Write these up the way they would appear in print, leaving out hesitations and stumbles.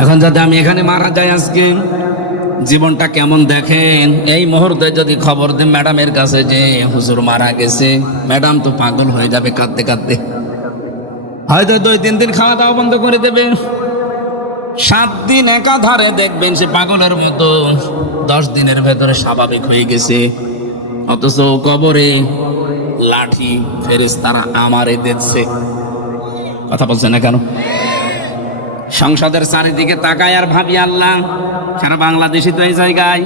এখন যদি আমি এখানে মারা যাই আজকে, জীবনটা কেমন দেখেন। এই মুহূর্তে যদি খবর দেন ম্যাডামের কাছে যে হুজুর মারা গেছে, ম্যাডাম তো পাগল হয়ে যাবে কাঁদতে কাঁদতে, হয়তো 2-3 দিন খাওয়া দাওয়া বন্ধ করে দেবে। 7 দিন একাধারে দেখবেন সে পাগলের মতো 10 দিনের ভেতরে স্বাভাবিক হয়ে গেছে। অথচ কবরে লাঠি ফেরেশতারা আমারে দিচ্ছে। কথা বলছে না কেন? সংসদের চারিদিকে তাকায় আর ভাবি, আল্লাহ, সারা বাংলাদেশে তো এই জায়গায়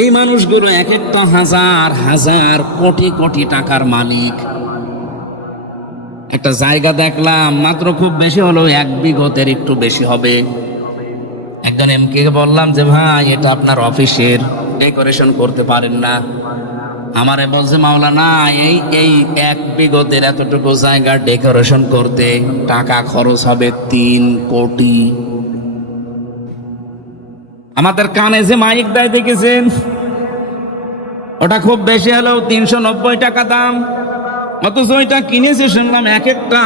এই মানুষগুলো এক একটা হাজার হাজার কোটি কোটি টাকার মালিক। একটা জায়গা দেখলাম মাত্র, খুব বেশি হলো 1 বিঘতের একটু বেশি হবে। একজন এমকে বললাম যে ভাই, এটা আপনার অফিসের, ডেকোরেশন করতে পারেন না? আমারে বলছে মাওলানা, এই 1 বিঘতের এতটুকু জায়গা ডেকোরেশন করতে টাকা খরচ হবে 3 কোটি। আমাদের কানে যে মাইক দেয় দেখেছেন, ওটা খুব বেশি হলেও 390 টাকা দাম। অথচ ওইটা কিনেছে শুনলাম এক একটা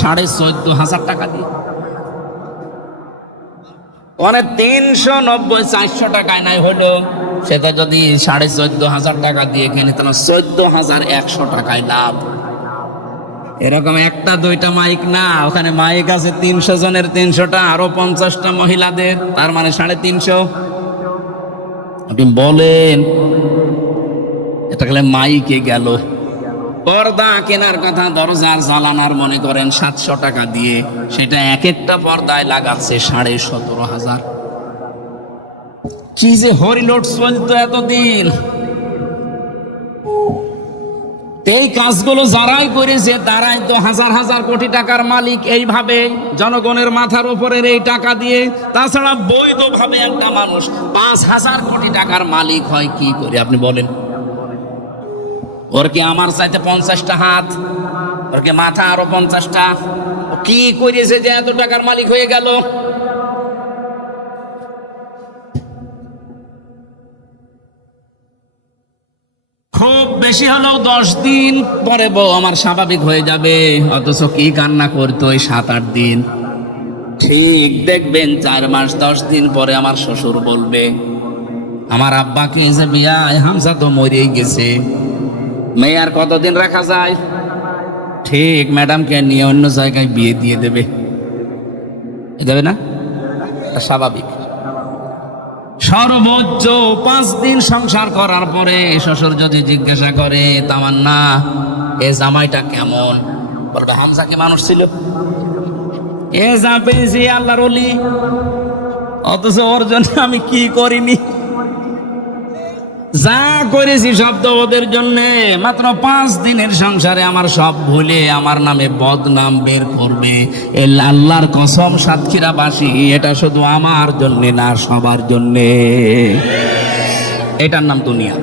14,500 টাকা দিয়ে। মানে 390-400 টাকায় নাই হলো, সেটা যদি 14,500 টাকা দিয়ে কিনে তাহলে 14,100 টাকায় লাভ। এরকম 1-2টা মাইক না, ওখানে মাইক আছে 300 জনের 300টা, আরো 50টা মহিলাদের, তার মানে 350। আপনি বলেন এটা গেলে মাইকে গেল। পর্দা কেনার কথা, দরজার জ্বালানার মনে করেন 700 টাকা দিয়ে, সেটা এক একটা পর্দায় লাগাচ্ছে 17,500। কি যে হরিলোট চলতো এতদিন। এই কাজগুলো যারাই করেছে তারাই তো হাজার হাজার কোটি টাকার মালিক। এইভাবে জনগণের মাথার উপরের এই টাকা দিয়ে, তাছাড়া বৈধভাবে একটা মানুষ 5,000 কোটি টাকার মালিক হয় কি করে আপনি বলেন? ওর কি আমার চাইতে 50টা হাত, ওর কি মাথা আরো 50টা? কি করেছে যে এত টাকার মালিক হয়ে গেল? খুব বেশি হলেও 10 দিন পরে বউ আমার স্বাভাবিক হয়ে যাবে। অথচ কি কান্না করতো ওই 7-8 দিন। ঠিক দেখবেন 4 মাস 10 দিন পরে আমার শ্বশুর বলবে, আমার আব্বাকে যে বিয়ায় হামজা তো মরেই গেছে, মেয়ে আর কতদিন রাখা যায়? ঠিক ম্যাডামকে নিয়ে অন্য জায়গায় বিয়ে দিয়ে দেবে। যাবে না? স্বাভাবিক। সর্বোচ্চ 5 দিন সংসার করার পরে শ্বশুর যদি জিজ্ঞাসা করে, তামান্না এ জামাইটা কেমন, বলবে হামজা কি মানুষ ছিল? এ যা পেয়েছি আল্লাহর ওলি, অথচ ওর জন্য আমি কি করিনি। যা করেছি সব তো ওদের জন্য। মাত্র 5 দিনের সংসারে আমার সব ভুলে আমার নামে বদনাম বের করবে। আল্লাহর কসম সাতক্ষীরাবাসী, এটা শুধু আমার জন্য না, সবার জন্য। এটার নাম দুনিয়া।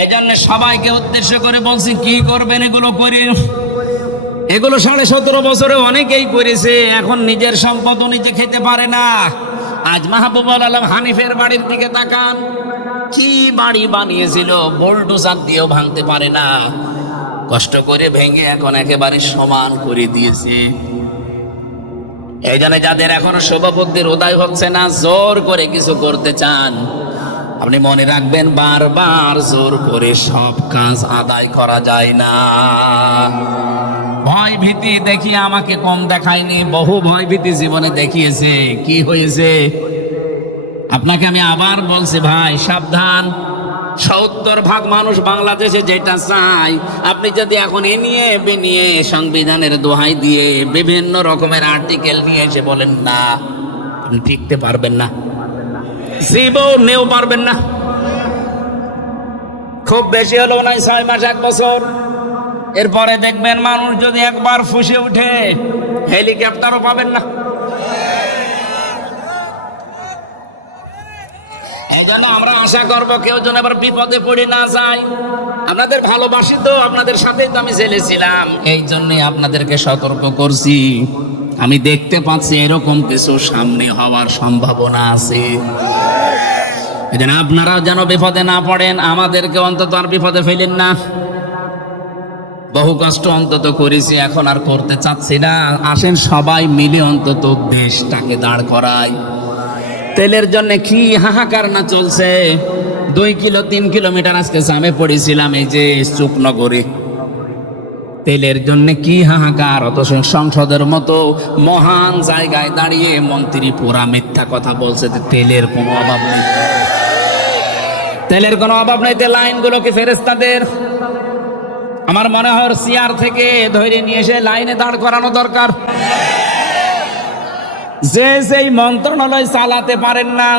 এই জন্য সবাইকে উদ্দেশ্য করে বলছি, কি করবেন এগুলো করে। এগুলো 17.5 বছরে অনেকেই করেছে, এখন নিজের সম্পদ নিজে খেতে পারে না। আজ মাহবুবুল আলম হানিফের বাড়ির দিকে তাকান, কি বাড়ি বানিয়েছিল, বোল্ডোজার দিয়েও ভাঙতে পারে না। কষ্ট করে ভেঙে এখন একেবারে সমান করে দিয়েছে। এই জন্য যাদের এখনো শুভবুদ্ধির উদয় হচ্ছে না, জোর করে কিছু করতে চান, আপনি মনে রাখবেন বারবার জোর করে সব কাজ আদায় করা যায় না। ভয় ভীতি দেখিয়ে আমাকে কম দেখায়নি, বহু ভয় ভীতি জীবনে দেখিয়েছে। কি হয়েছে? আপনাকে আমি আবার বলছি ভাই, সাবধান। 70% মানুষ বাংলাদেশে যেটা চাই, আপনি যদি এখন এ নিয়ে বেনিয়ে সংবিধানের দোহাই দিয়ে বিভিন্ন রকমের আর্টিকেল নিয়ে এসে বলেন না, আপনি টিকতে পারবেন না, জীবনেও পারবেন না। খুব বেশি হলো না 6 মাস 1 বছর। এরপরে দেখবেন মানুষ যদি একবার ফুঁসে উঠে, হেলিকপ্টারও পাবেন না। এই জন্য আমরা আশা করবো কেউ যেন আবার বিপদে পড়ে না যায়। আপনাদের ভালোবাসি তো, আপনাদের সাথেই তো আমি ছেলেছিলাম, এই জন্যই আপনাদেরকে সতর্ক করছি। আমি দেখতে পাচ্ছি এরকম কিছু সামনে হওয়ার সম্ভাবনা আছে। এই জন্য আপনারাও যেন বিপদে না পড়েন, আমাদেরকে অন্তত আর বিপদে ফেলেন না। বহু কষ্ট অন্তত করেছি, এখন আর করতে চাচ্ছি না। আসেন সবাই মিলে অন্তত দেশটাকে দাঁড় করাই। তেলের জন্য কি হাহাকার না চলছে। 2 কিলো 3 কিলোমিটার আজকে জামে পড়েছিলাম, এই যে চুকনগরে। তেলের জন্য কি হাহাকার, অথচ সংসদের মতো মহান জায়গায় দাঁড়িয়ে মন্ত্রী পুরা মিথ্যা কথা বলছে যে তেলের কোনো অভাব নেই। তেলের কোনো অভাব নেই। লাইনগুলো কি ফেরেশতাদের? আমার মনে হয় চেয়ার থেকে ধরে নিয়ে এসে লাইনে দাঁড় করানো দরকার। যে যেই মন্ত্রণালয় চালাতে পারেন না,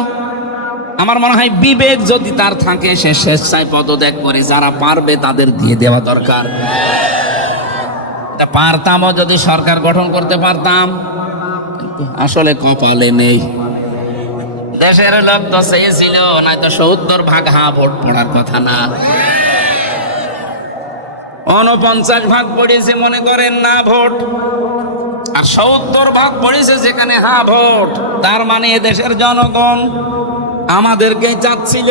আমার মনে হয় বিবেক যদি তার থাকে সে স্বেচ্ছায় পদত্যাগ করে যারা পারবে তাদের দিয়ে দেওয়া দরকার। পারতামও যদি সরকার গঠন করতে পারতাম, কিন্তু আসলে কপালে নেই। দেশের লোক তো চেয়েছিল, নয়তো 70% হা ভোট পড়ার কথা না, 49% পড়েছে মনে করেন না ভোট, আর 70% পড়েছে যেখানে হা ভোট। তার মানে দেশের জনগণ আমাদেরকে চাচ্ছিল।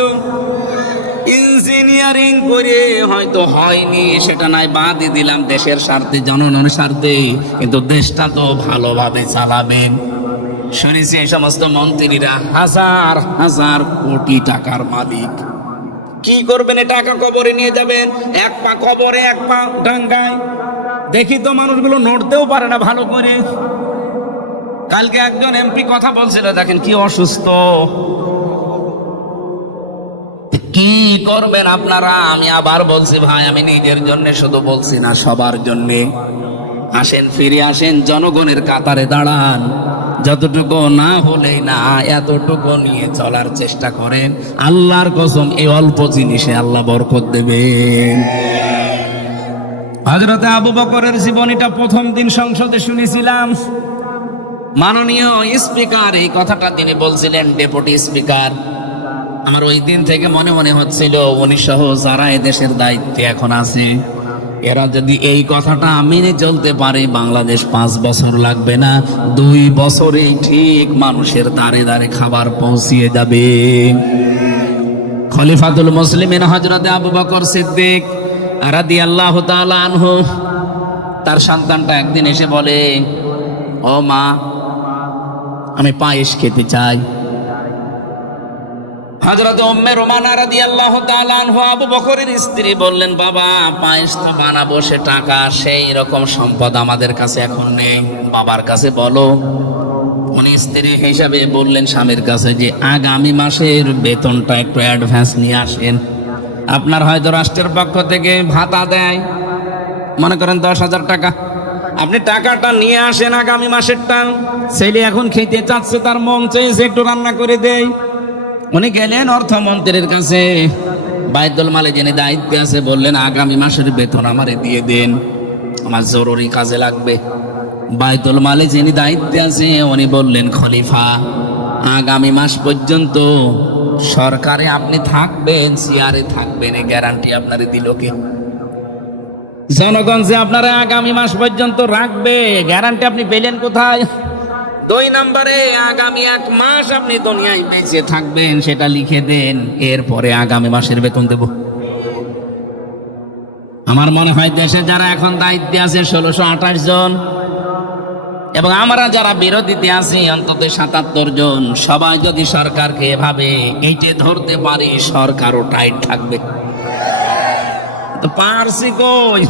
ইঞ্জিনিয়ারিং করে হয়তো হয়নি, সেটা নাই বাদই দিলাম, দেশের স্বার্থে জনগণের স্বার্থে, কিন্তু দেশটা তো ভালোভাবে চালাবেন। শুনেছি এই সমস্ত মন্ত্রীরা হাজার হাজার কোটি টাকার মালিক। কি করবেন? এ টাকা কবরে নিয়ে যাবেন, এক পা কবরে এক পা ডাঙ্গায়। দেখি তো মানুষগুলো নড়তেও পারে না ভালো করে। কালকে একজন এমপি কথা বলছিল, দেখেন কি অসুস্থ। কি করবেন আপনারা? আমি আবার বলছি ভাই, আমি নিজের জন্য শুধু বলছি না, সবার জন্য। আসেন, ফিরে আসেন, জনগণের কাতারে দাঁড়ান। যতটুকু না হলেই না, এতটুকু নিয়ে চলার চেষ্টা করেন। আল্লাহর কসম, এই অল্প জিনিসে আল্লাহ বরকত দেবেন। হযরতে আবু বকরের জীবনীটা প্রথম দিন সংসদে শুনেছিলাম। মাননীয় স্পিকার এই কথাটা তিনি বলছিলেন, ডেপুটি স্পিকার। আমার ওই দিন থেকে মনে মনে হচ্ছিল, উনি সহ যারা এদেশের দায়িত্বে এখন আছে, এরা যদি এই কথাটা মেনে চলতে পারে, বাংলাদেশ 5 বছর লাগবে না, 2 বছরেই ঠিক মানুষের দ্বারে দ্বারে খাবার পৌঁছিয়ে যাবে। খলিফাতুল মুসলিমিন হযরতে আবু বকর সিদ্দিক রাদিয়াল্লাহু তাআলা আনহু, তার সন্তানটা একদিন এসে বলে, ও মা, আমি পায়েস খেতে চাই। হযরত উম্মে রুমানা রাদিয়াল্লাহু তাআলা আনহা আবু বকরের স্ত্রী বললেন, বাবা পায়েস তো বানাবো, সে টাকা সেই রকম সম্পদ আমাদের কাছে এখন নেই, বাবার কাছে বলো। উনি স্ত্রী হিসাবে বললেন স্বামীর কাছে যে আগামী মাসের বেতনটা একটু অ্যাডভান্স নিয়ে আসেন। আপনার হয়তো রাষ্ট্রের পক্ষ থেকে ভাতা দেয়, মনে করেন 10,000 টাকা, আপনি টাকাটা নিয়ে আসেন আগামী মাসেরটা। ছেলে এখন খেতে চাচ্ছে, তার মন চেয়েছে একটু রান্না করে দেয়। উনি গেলেন অর্থমন্ত্রীর কাছে, বাইতুল মালে যিনি দায়িত্বে আছে, বললেন আগামী মাসের বেতন আমারে দিয়ে দেন, আমার জরুরি কাজে লাগবে। বাইতুল মালে যিনি দায়িত্বে আছে উনি বললেন, খলিফা আগামী মাস পর্যন্ত সরকারে আপনি থাকবেন, চেয়ারে থাকবেন, এই গ্যারান্টি আপনারে দিল কে? জনগণ যে আপনারা আগামী মাস পর্যন্ত রাখবে, গ্যারান্টি আপনি পেলেন কোথায়? 2 নম্বরে, আগামী 1 মাস আপনি দুনিয়ায় বেঁচে থাকবেন, সেটা লিখে দেন, এরপরে আগামী মাসের বেতন দেব। আমার মনে হয় দেশে যারা এখন দায়িত্বে আছে 1628 জন, এবং আমরা যারা বিরোধীতে আছি অন্তত 77 জন, সবাই যদি সরকারকে এভাবে এইটে ধরতে পারি, সরকারও টাইট থাকবে। তো পারছি কই?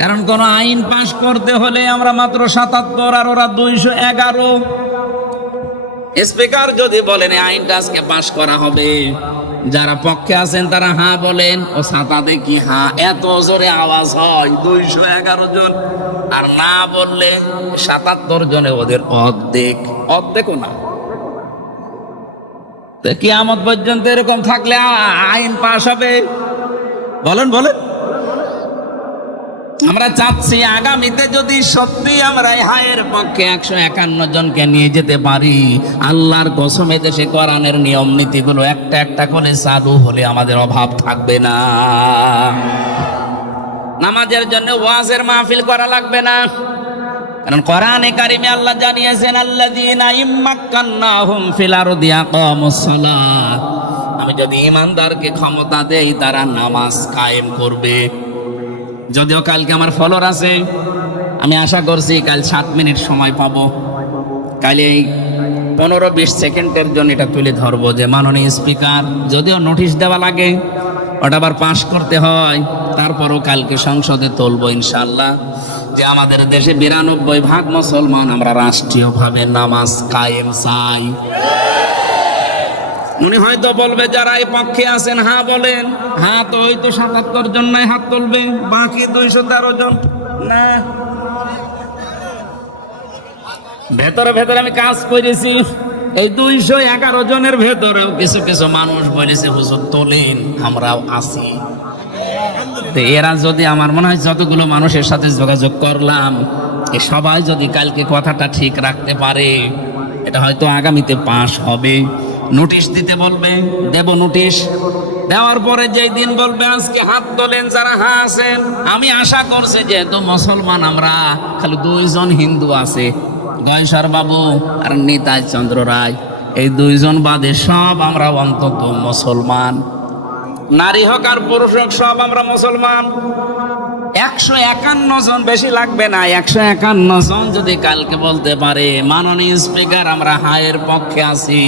কারণ কোন আইন পাশ করতে হলে আমরা মাত্র 77 আর ওরা 211। স্পিকার যদি বলেন আইনটা আজকে পাশ করা হবে, যারা পক্ষে আছেন তারা হ্যাঁ বলেন, ও ছাতা দেখি হ্যাঁ, এত জোরে আওয়াজ হয় 211 জন, আর না বললে 77 জনে ওদের অর্ধেকও না। কিয়ামত পর্যন্ত এরকম থাকলে আইন পাশ হবে? বলেন বলেন। আমরা চাচ্ছি আগামীতে যদি সত্যি আমরা হায়ের পক্ষে 151 জনকে নিয়ে যেতে পারি, আল্লাহর কসম দেশে কোরআনের নিয়ম নীতিগুলো একটা একটা করে চালু হলে আমাদের অভাব থাকবে না। নামাজের জন্য ওয়াজের মাহফিল করা লাগবে না, কারণ কোরআনে কারিমে আল্লাহ জানিয়েছেন, আল্লাযীনা ইম্মাক্কান্নাহুম ফিল আরদি আকামুস সালাত, আমি যদি ঈমানদারকে ক্ষমতা দেই তারা নামাজ কায়েম করবে। যদিও কালকে আমার ফলোয়ার আছে, আমি আশা করছি কাল 7 মিনিট সময় পাবো। কাল এই 15-20 সেকেন্ডের জন্য এটা তুলে ধরবো যে মাননীয় স্পিকার, যদিও নোটিশ দেওয়া লাগে, ওটা আবার পাশ করতে হয়, তারপরও কালকে সংসদে তুলবো ইনশাআল্লাহ, যে আমাদের দেশে 92% মুসলমান আমরা রাষ্ট্রীয়ভাবে নামাজ কায়েম চাই। উনি হয়তো বলবে যারা এই পক্ষে আছেন হ্যাঁ বলেন, হ্যাঁ তো ওই তো 77 জন নাই হাত তুলবে, বাকি 213 জন না। ভেতরে ভেতরে আমি কাজ করেছি, এই 211 জনের ভেতরেও কিছু কিছু মানুষ বলেছে হুজুর তোলেন, আমরাও আছি। তো এরা যদি, আমার মনে হয় যতগুলো মানুষের সাথে যোগাযোগ করলাম, এ সবাই যদি কালকে কথাটা ঠিক রাখতে পারে, এটা হয়তো আগামীতে পাশ হবে। নোটিশ দিতে বলবে, দেব নোটিশ দেওয়ার পরে যেই দিন বলবে আজকে হাত তোলেন যারা হ্যাঁ আছেন, আমি আশা করছি যেহেতু মুসলমান আমরা, খালি 2 জন হিন্দু আছে, গয়েশ্বর বাবু আর নিতাই চন্দ্র রায়, এই 2 জন বাদে সব আমরা অন্তত মুসলমান, নারী হোক আর পুরুষ হোক সব আমরা মুসলমান। 151 জন, বেশি লাগবে না, 151 জন যদি কালকে বলতে পারে মাননীয় স্পিকার আমরা হায়ের পক্ষে আছি,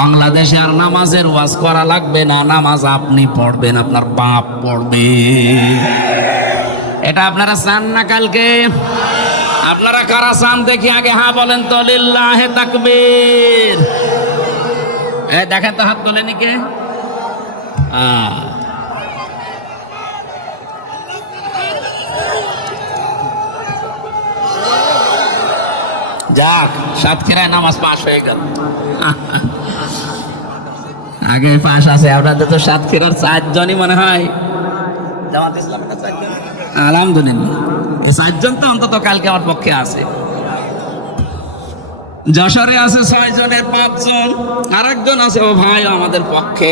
বাংলাদেশে আর নামাজের ওয়াজ করা লাগবে না, নামাজ আপনি পড়বেন, আপনার বাপ পড়বে। এটা আপনারা চান না কালকে? আপনারা কারা চান দেখি আগে হ্যাঁ বলেন তো, লিল্লাহে তাকবীর। দেখেন তো হাত তোলেনি কে? যাক, সাতক্ষীরায় নামাজ পাশ হয়ে গেল। আগে পাশ আছে, আপনাদের তো সাতক্ষীরার 4 জনই মনে হয় জামাত ইসলামের কাছে। আলহামদুলিল্লাহ, 4 জন তো অন্তত কালকে আমার পক্ষে আছে। যশোরে আছে 6 জনের 5 জন, আরেকজন আছে ও ভাই আমাদের পক্ষে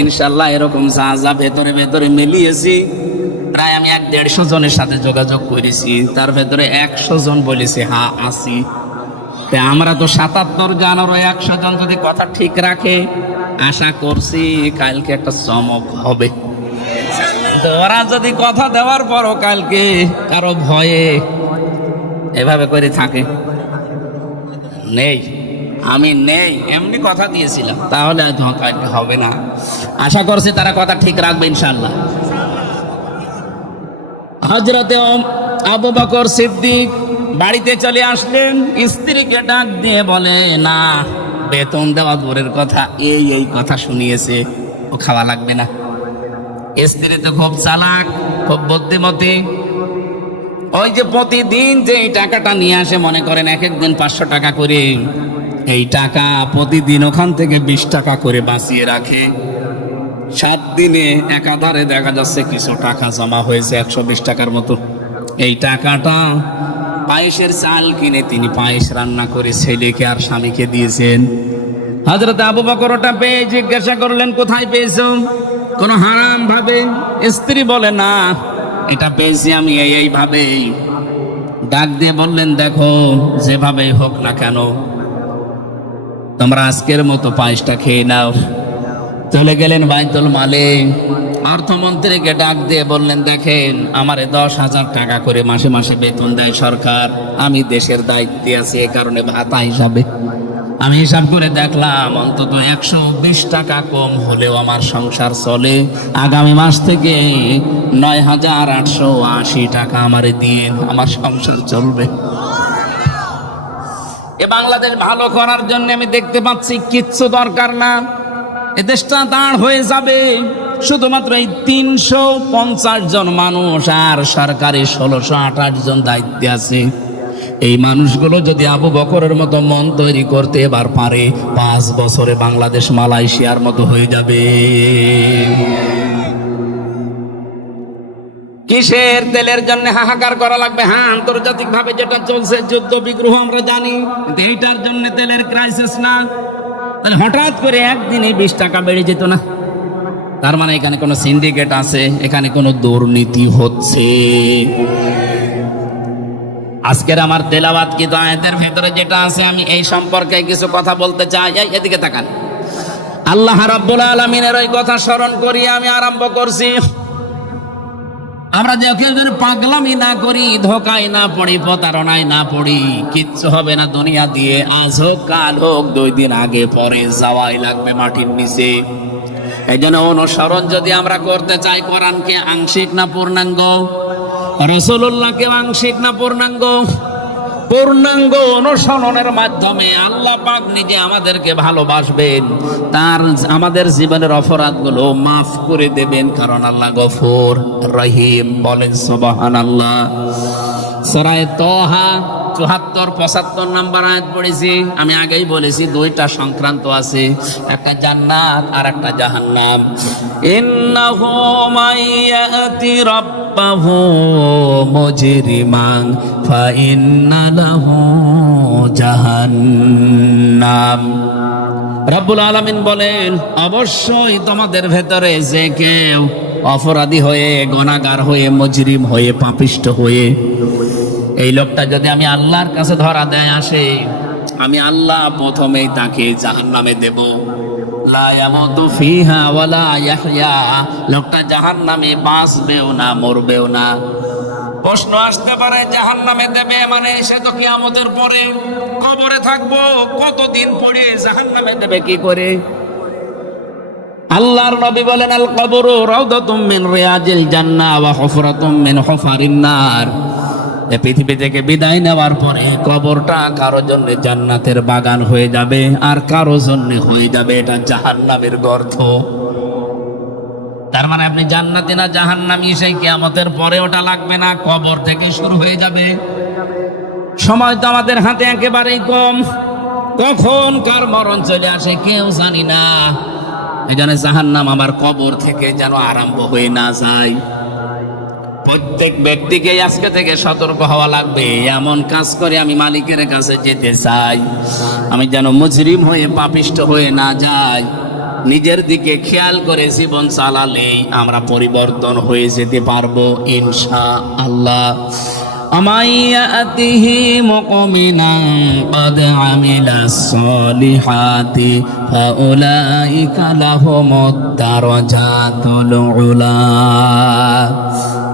ইনশাল্লাহ। এরকম যা যা ভেতরে ভেতরে মিলিয়েছি, প্রায় আমি 150 জনের সাথে যোগাযোগ করেছি, তার ভেতরে 100 জন বলেছে হ্যাঁ আছি। আমরা তো 77 জন, আর 100 জন যদি কথা ঠিক রাখে, আশা করছি কালকে একটা চমক হবে। ওরা যদি কথা দেওয়ার পরও কালকে কারো ভয়ে এভাবে করে থাকে, নেই আমি নেই এমনি কথা দিয়েছিলাম, তাহলে কালকে হবে না। আশা করছি তারা কথা ঠিক রাখবে ইনশাআল্লাহ। হযরতে আবু বকর সিদ্দিক বাড়িতে চলে আসলেন, স্ত্রীকে ডাক দিয়ে বলে না, বেতন দেওয়া দূরের কথা, এই কথা শুনিয়েছে, ও খাওয়া লাগবে না। স্ত্রী তো খুব চালাক, খুব বুদ্ধিমতী, ওই যে প্রতিদিন যে এই টাকাটা নিয়ে আসে, মনে করেন এক একদিন 500 টাকা করে, এই টাকা প্রতিদিন ওখান থেকে 20 টাকা করে বাঁচিয়ে রাখে। 7 দিনে একাধারে দেখা যাচ্ছে কিছু টাকা জমা হয়েছে 120 টাকার মতো। এই টাকাটা পায়েসের চাল কিনে তিনি পায়েস রান্না করে ছেলেকে আর স্বামীকে দিয়েছেন। হযরত আবু বকর ওটা পেয়ে জিজ্ঞাসা করলেন কোথায় পেয়েছো, কোন হারাম ভাবে? স্ত্রী বলে না, এটা পেয়েছি আমি এইভাবে। ডাক দিয়ে বললেন দেখো, যেভাবে হোক না কেন তোমরা আজকের মতো পায়েসটা খেয়ে নাও। চলে গেলেন বাইতুল মালে, অর্থমন্ত্রীকে ডাক দিয়ে বললেন দেখেন, আমারে 10,000 টাকা করে মাসে মাসে বেতন দেয় সরকার, আমি দেশের দায়িত্বে আছি, এ কারণে ভাতা হিসাবে আমি হিসাব করে দেখলাম অন্তত 120 টাকা কম হলেও আমার সংসার চলে। আগামী মাস থেকে 9,880 টাকা আমারে দিয়ে আমার সংসার চলবে। এ বাংলাদেশ ভালো করার জন্য আমি দেখতে পাচ্ছি কিচ্ছু দরকার না, এ দেশটা দাঁড় হয়ে যাবে। শুধুমাত্র এই 350 জন মানুষ আর সরকারি 1628 জন দায়িত্বে আছে। এই মানুষগুলো যদি আবু বকরের মতো মন তৈরি করতে এবার পারে, 5 বছরে বাংলাদেশ মালয়েশিয়ার মতো হয়ে যাবে। কিসের তেলের জন্য হাহাকার করা লাগবে? হ্যাঁ, আন্তর্জাতিক ভাবে যেটা চলছে যুদ্ধ বিগ্রহ আমরা জানি, এইটার জন্য তেলের ক্রাইসিস না। তাহলে হঠাৎ করে একদিনে 20 টাকা বেড়ে যেত না, তার মানে এখানে কোনো সিন্ডিকেট আছে, এখানে কোনো দুর্নীতি হচ্ছে। আজকের আমার তেলাওয়াত কি আয়াতের ভেতরে যেটা আছে, আমি এই সম্পর্কে কিছু কথা বলতে চাই। এদিকে তাকান, আল্লাহ রাব্বুল আলামিনের ওই কথা স্মরণ করিয়ে আমি আরম্ভ করছি। আমরা যে কেউ যদি পাগলামি না করি, ধোকায় না পড়ি, প্রতারণায় না পড়ি, কিচ্ছু হবে না দুনিয়া দিয়ে। আজ হোক কাল হোক, 2 দিন আগে পরে যাওয়াই লাগবে মাটির নিচে। এই জন্য অনুসরণ যদি আমরা করতে চাই, কোরআনকে আংশিক না পূর্ণাঙ্গ, রাসূলুল্লাহকে আংশিক না পূর্ণাঙ্গ, পূর্ণাঙ্গ অনুসরণের মাধ্যমে আল্লাহ পাক নিজে আমাদেরকে ভালোবাসবেন, তার আমাদের জীবনের অপরাধগুলো মাফ করে দেবেন, কারণ আল্লাহ গফুর রহিম। বলেন সুবহানাল্লাহ। সূরা তাহা 74-75 নাম্বার আয়াত পড়েছি। আমি আগেই বলেছি 2টা সংক্রান্ত আছে, একটা জান্নাত আর একটা জাহান্নাম। ইন্নাহু মাইয়াতি রাব্বাহু মুজরিমান ফা ইন্না লাহু জাহান্নাম। রব্বুল আলামিন বলেন, অবশ্যই তোমাদের ভেতরে যে কেউ অপরাধী হয়ে, গুনাহগার হয়ে, মুজরিম হয়ে, পাপিষ্ঠ হয়ে, এই লোকটা যদি আমি আল্লাহর কাছে ধরা দেয় আসে, আমি আল্লাহ প্রথমেই তাকে জাহান্নামে দেব। লা ইয়ামুতু ফিহা ওয়ালা ইয়াহইয়া, লোকটা জাহান্নামে বাঁচবেও না, মরবেও না। প্রশ্ন আসতে পারে, জাহান্নামে দেবে মানে সে তো কিয়ামতের পরে কবরে থাকবো, কতদিন পরে জাহান্নামে দেবে কি করে? আল্লাহর নবী বলেন, আল কবরু রাউদাতুম মিন রিয়াজিল জান্নাহ ওয়া হুফরাতুম মিন হুফারিন নার। এই পৃথিবী থেকে বিদায় নেওয়ার পরে কবরটা কারো জন্য জান্নাতের বাগান হয়ে যাবে, আর কারো জন্য হয়ে যাবে এটা জাহান্নামের গর্ত। তার মানে আপনি জান্নাতি না জাহান্নামী, সেই কিয়ামতের পরে ওটা লাগবে না, কবর থেকে শুরু হয়ে যাবে। সময় তো আমাদের হাতে একেবারেই কম, কখন কার মরণ চলে আসে কেউ জানি না। এই জন্য জাহান্নাম আমার কবর থেকে যেন আরম্ভ হয়ে না যায়। প্রত্যেক ব্যক্তিকে আজকে থেকে সতর্ক হওয়া লাগবে, এমন কাজ করে আমি মালিকের কাছে যেতে চাই, আমি যেন মুজরিম হয়ে, পাপিষ্ঠ হয়ে না যাই। নিজের দিকে খেয়াল করে জীবন চালালেই আমরা পরিবর্তন হয়ে যেতে পারবো ইনশাআল্লাহ। আমাইয়াতিহি মুমিনান ক্বাদ আমিলাস সলিহাতি ফাউলাইকা লাহুমুদ দারাজাতুল উলা।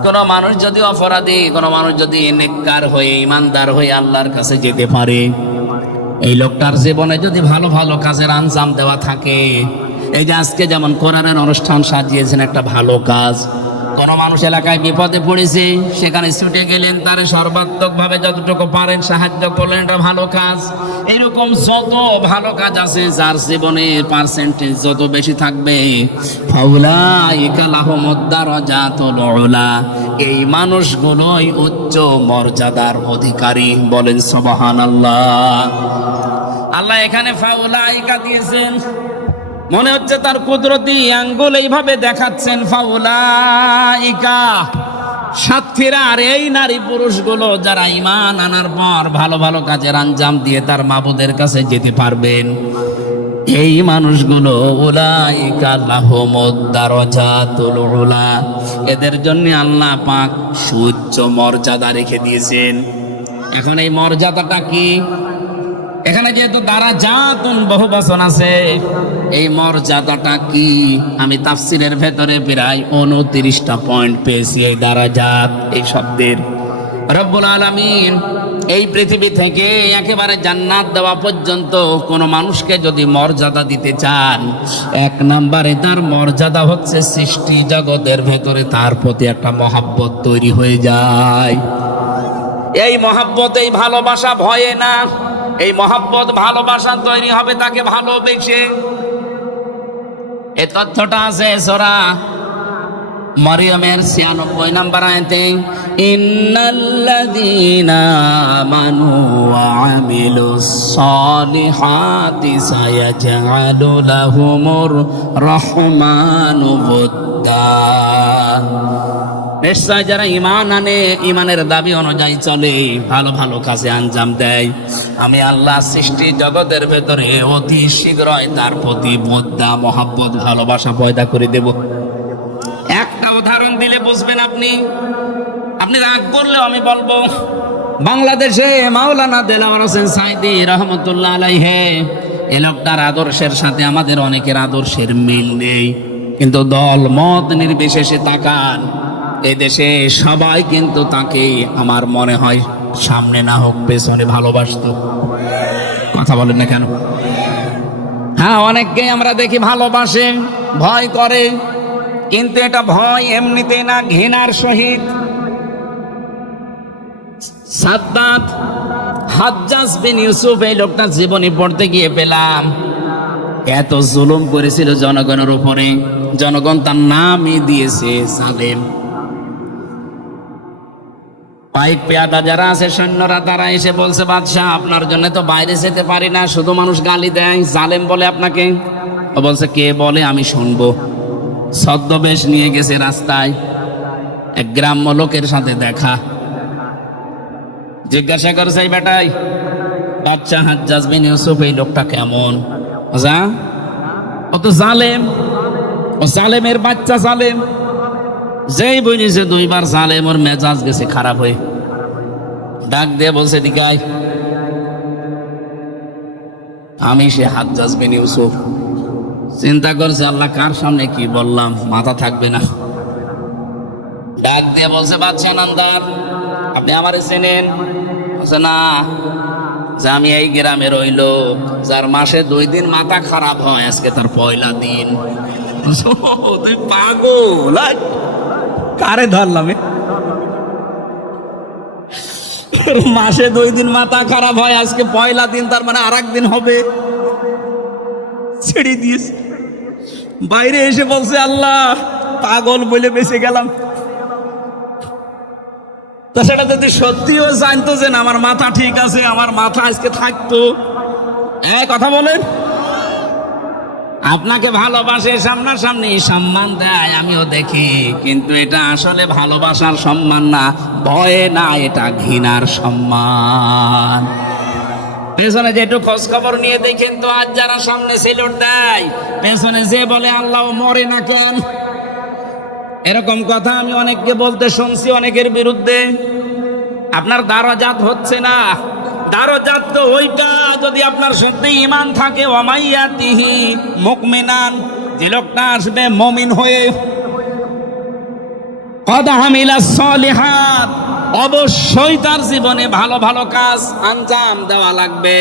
কোন মানুষ যদি অপরাধী, কোন মানুষ যদি নেককার হয়ে, ইমানদার হয়ে আল্লাহর কাছে যেতে পারে, এই লোকটার জীবনে যদি ভালো ভালো কাজের আঞ্জাম দেওয়া থাকে, এই যে আজকে যেমন কোরআনের অনুষ্ঠান সাজিয়েছেন, একটা ভালো কাজ। কোন মানুষ এলাকায় বিপদে পড়েছে, সেখানে ছুটে গেলেন, তার সর্বাত্মক ভাবে যতটুকু পারেন সাহায্য করলেন, এটা ভালো কাজ। এরকম যত ভালো কাজ আছে, যার জীবনে পার্সেন্টেজ যত বেশি থাকবে, ফাউলাইকা লাহুমুদ দারাজাতুল উলা, এই মানুষগুলোই উচ্চ মর্যাদার অধিকারী। বলেন সুবহানাল্লাহ। আল্লাহ এখানে ফাউলাইকা দিয়েছেন, মনে হচ্ছে তার কুদরতি আঙ্গুল এইভাবে দেখাচ্ছেন, ফাউলাইকা সাতক্ষীরা। আর এই নারী পুরুষগুলো যারা ঈমান আনার পর ভালো ভালো কাজের আঞ্জাম দিয়ে তার মাবুদের কাছে যেতে পারবেন, এই মানুষগুলো উলাইকা লাহুমুদ দারাজাতুল উলা, এদের জন্য আল্লাহ পাক সুউচ্চ মর্যাদা রেখে দিয়েছেন। এখন এই মর্যাদাটা কি? এখানে যেহেতু দারাজাতুন বহু বচন আছে, এই মর্যাদাটা কি? আমি তাফসিরের ভেতরে প্রায় 29টা পয়েন্ট পেয়েছি এই দারাজাত এই শব্দের। রব্বুল আলামিন এই পৃথিবী থেকে একেবারে জান্নাত দেওয়া পর্যন্ত কোন মানুষকে যদি মর্যাদা দিতে চান, 1 নম্বরে তার মর্যাদা হচ্ছে সৃষ্টি জগতের ভেতরে তার প্রতি একটা মহাব্বত তৈরি হয়ে যায়। এই মহাব্বত, এই ভালোবাসা ভয়ে না, এই মহাব্বত ভালোবাসা তৈরি হবে তাকে ভালোবেসে। এই তথ্যটা আছে সূরা মারিয়ামের 96 নম্বর আয়াতে, ইন্নাল্লাযীনা আমানু ওয়া আমিলুস সালিহাতি সায়াজআলু লাহুমুর রহমানু বুদ্দা। নিশ্চয় যারা ঈমান আনে, ঈমানের দাবি অনুযায়ী চলে, ভালো ভালো কাজে আঞ্জাম দেয়, আমি আল্লাহ সৃষ্টি জগতের ভেতরে অতি শীঘ্রই তার প্রতি বুদ্দা, মহাব্বত, ভালোবাসা পয়দা করে দেব। একটা উদাহরণ দিলে বুঝবেন আপনি। আপনি রাগ করলেও আমি বলবো, বাংলাদেশে মাওলানা দেলাওয়ার হোসেন সাঈদী রহমতুল্লাহ আলাইহি, এই লোকটার আদর্শের সাথে আমাদের অনেকের আদর্শের মিল নেই, কিন্তু দল মত নির্বিশেষে তাকান, এই দেশে সবাই কিন্তু তাকে আমার মনে হয় সামনে না হোক পেছনে ভালোবাসতো। কথা বলেন না কেন? হ্যাঁ, অনেককেই আমরা দেখি ভালোবাসে, ভয় করে, কিন্তু এটা ভয় এমনিতেই না, ঘৃণার সহিত। সাদ্দাত হাজ্জাজ বিন ইউসুফ, এই লোকটা জীবনী পড়তে গিয়ে পেলাম এত জুলুম করেছিল জনগণের উপরে, জনগণ তার নামই দিয়েছে জালেম। পাইক পেয়াদা যারা আছে সৈন্যরা, তারা এসে বলছে, বাদশাহ আপনার জন্য তো বাইরে যেতে পারি না, শুধু মানুষ গালি দেয়, জালেম বলে আপনাকে। ও বলছে, কে বলে আমি শুনবো। ছদ্মবেশ নিয়ে গেছে রাস্তায়, এক গ্রাম্য লোকের সাথে দেখা। জিজ্ঞাসা করছে, এই বেটাই বাদশাহ হাজ্জাজ বিন ইউসুফ, এই লোকটা কেমন? যা, ও তো জালেম, ও জালেমের বাচ্চা জালেম। যেই বলিছে দুইবার জালেম, ওর মেজাজ গেছে খারাপ হয়ে। ডাক দিয়ে বলছে, দিকাই আমি সে হাজ্জাজ বিন ইউসুফ। চিন্তা করছে, আল্লাহ কার সামনে কি বললাম, মাথা থাকবে না। ডাক দিয়ে বলছে, বাদশাহ নামদার, আপনি আমারে চেনেন? বলছে, না। যে আমি এই গ্রামের ওই লোক যার মাসে 2 দিন মাথা খারাপ হয়, আজকে তার পয়লা দিন। তুই পাগল, কারে ধরলাম? মাসে 2 দিন মাথা খারাপ হয়, আজকে পয়লা দিন, তার মানে আর একদিন হবে। ছেড়ে দিয়েছে। বাইরে এসে বলছে, আল্লাহ পাগল বলে বেঁচে গেলাম। তা সেটা যদি সত্যিও জানতো যে না আমার মাথা ঠিক আছে, আমার মাথা আজকে থাকতো। কথা বলেন, আপনাকে ভালোবাসে, সামনাসামনি সম্মান দেয়, আমিও দেখি, কিন্তু এটা আসলে ভালোবাসার সম্মান না, ভয়ে না, এটা ঘৃণার সম্মান। পেছনে যে একটু খোঁজ খবর নিয়ে দেখেন তো, আজ যারা সামনে সেলুট দেয়, পেছনে যে বলে আল্লাহ মরে না কেন, এরকম কথা আমি অনেককে বলতে শুনছি, অনেকের বিরুদ্ধে। আপনার দারাজাত হচ্ছে না। দারাজাত তো ওইটা যদি আপনার সত্যি ঈমান থাকে, ওয়ামাইয়াতিহি মুমিনান, যে লোকটা আসবে মুমিন হয়ে, কদ আমিলা সলিহাত, অবশ্যই তার জীবনে ভালো ভালো কাজ আঞ্জাম দেওয়া লাগবে।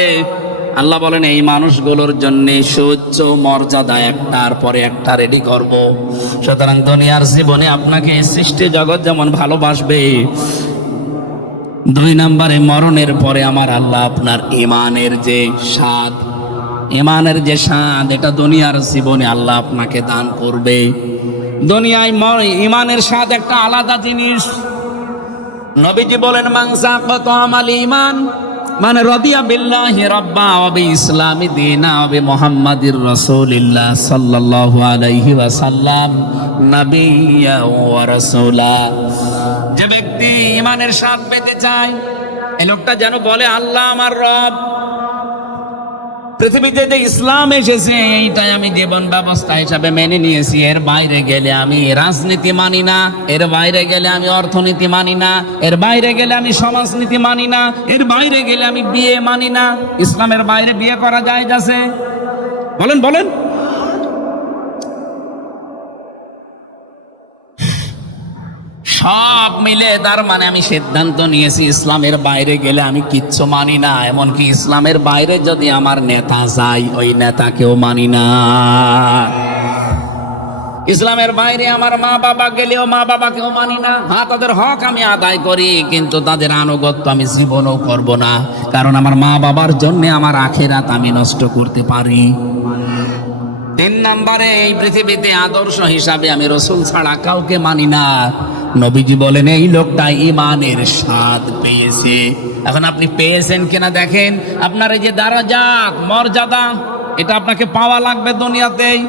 আল্লাহ বলেন, এই মানুষগুলোর জন্য সুউচ্চ মর্যাদা একটার পরে একটা রেডি করব। সুতরাং দুনিয়ার জীবনে আপনাকে সৃষ্টি জগৎ যেমন ভালোবাসবে, 2 নম্বরে মরণের পরে আমার আল্লাহ আপনার ইমানের যে স্বাদ, ইমানের যে স্বাদ, এটা দুনিয়ার জীবনে আল্লাহ আপনাকে দান করবে। দুনিয়ায় ইমানের স্বাদ একটা আলাদা জিনিস। নবীজি বলেন, মান যাকা তা'আমাল ঈমান মানে রাদিয়া বিল্লাহি রাব্বা ওয়া বিইসলামি দীনা ওয়া বিমুহাম্মাদির রাসূলিল্লাহ সাল্লাল্লাহু আলাইহি ওয়াসাল্লাম নাবিয়্যা ওয়া রাসূলা। যে ব্যক্তি ঈমানের স্বাদ পেতে চায়, এই লোকটা যেন বলে, আল্লাহ আমার রব, পৃথিবীতে যে ইসলাম এসেছে এইটাই আমি জীবন ব্যবস্থা হিসাবে মেনে নিয়েছি। এর বাইরে গেলে আমি রাজনীতি মানি না, এর বাইরে গেলে আমি অর্থনীতি মানি না, এর বাইরে গেলে আমি সমাজনীতি মানি না, এর বাইরে গেলে আমি বিয়ে মানি না। ইসলামের বাইরে বিয়ে করা যায় যাচ্ছে? বলেন বলেন। সব মিলে তার মানে আমি সিদ্ধান্ত নিয়েছি, ইসলামের বাইরে গেলে আমি কিচ্ছু মানি না। এমনকি ইসলামের বাইরে যদি আমার নেতা যায়, ওই নেতাকেও মানি না। ইসলামের বাইরে আমার মা বাবা গেলেও মা বাবাকেও মানি না। হ্যাঁ, তাদের হক আমি আদায় করি, কিন্তু তাদের আনুগত্য আমি জীবনও করব না, কারণ আমার মা বাবার জন্য আমার আখিরাত আমি নষ্ট করতে পারি। 3 নম্বরে, এই পৃথিবীতে আদর্শ হিসাবে আমি রাসূল ছাড়া কাউকে মানি না। নবীজি বলেন, এই লোকটা ঈমানের স্বাদ পেয়েছে। এখন আপনি পেয়েছেন কিনা দেখেন। আপনার এই যে দারাজাত, মর্যাদা, এটা আপনাকে পাওয়া লাগবে দুনিয়াতেই।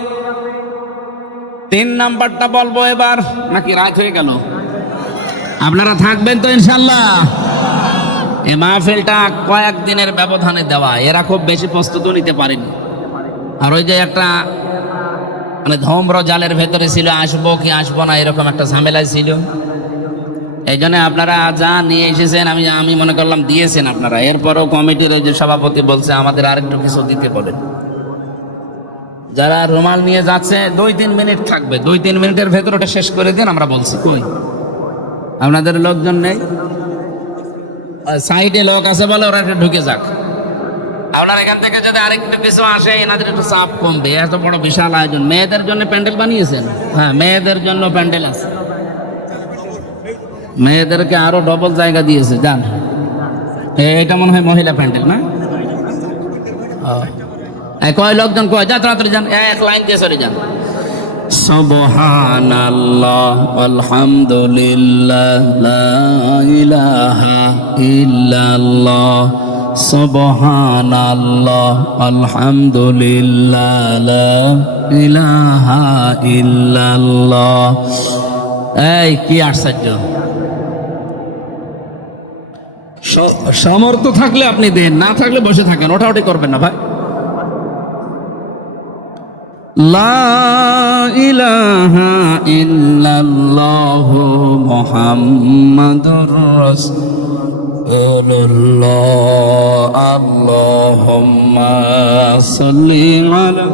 3 নাম্বারটা বলবো এবার, নাকি রাত হয়ে গেল? আপনারা থাকবেন তো ইনশাআল্লাহ? এই মাহফিলটা কয়েকদিনের ব্যবধানে দেওয়া, এরা খুব বেশি প্রস্তুতি নিতে পারেনি। আর ওই যে একটা মানে ধম্র জালের ভেতরে ছিল, আসবো কি আসবো না, এরকম একটা ঝামেলায় ছিল। এই জন্য আপনারা যা নিয়ে এসেছেন, আমি মনে করলাম দিয়েছেন আপনারা। এরপরও কমিটির ওই যে সভাপতি বলছে আমাদের আরেকটু কিছু দিতে বলেন। যারা রুমাল নিয়ে যাচ্ছে 2-3 মিনিট থাকবে, 2-3 মিনিটের ভেতর ওটা শেষ করে দিন। আমরা বলছি কই আপনাদের লোকজন নেই? সাইডে লোক আছে বলে ওরা একটু ঢুকে যাক। আপনার এখান থেকে যদি আরেকটু কিছু আসে এনাদের একটু চাপ কমবে। এত বড় বিশাল আয়োজন, মেয়েদের জন্য প্যান্ডেল বানিয়েছেন? হ্যাঁ, মেয়েদের জন্য প্যান্ডেল আছে, মেয়েদেরকে আরো ডবল জায়গা দিয়েছে। জান, এটা মনে হয় মহিলা প্যান্ডেল না? কয় লোকজন কয়? যা তাড়াতাড়ি যান, এক লাইন দিয়ে চলে যান। সুবহানাল্লাহ আলহামদুলিল্লাহ লা ইলাহা ইল্লাল্লাহ সুবহানাল্লাহ আলহামদুলিল্লাহ লা ইলাহা ইল্লাল্লাহ। এই কি আশ্চর্য! সামর্থ্য থাকলে আপনি দেন, না থাকলে বসে থাকেন, ওঠাউঠি করবেন না ভাই। লা ইলাহা ইল্লাল্লাহু মুহাম্মাদুর রাসূলুল্লাহ। আল্লাহুম্মা সাল্লি আলা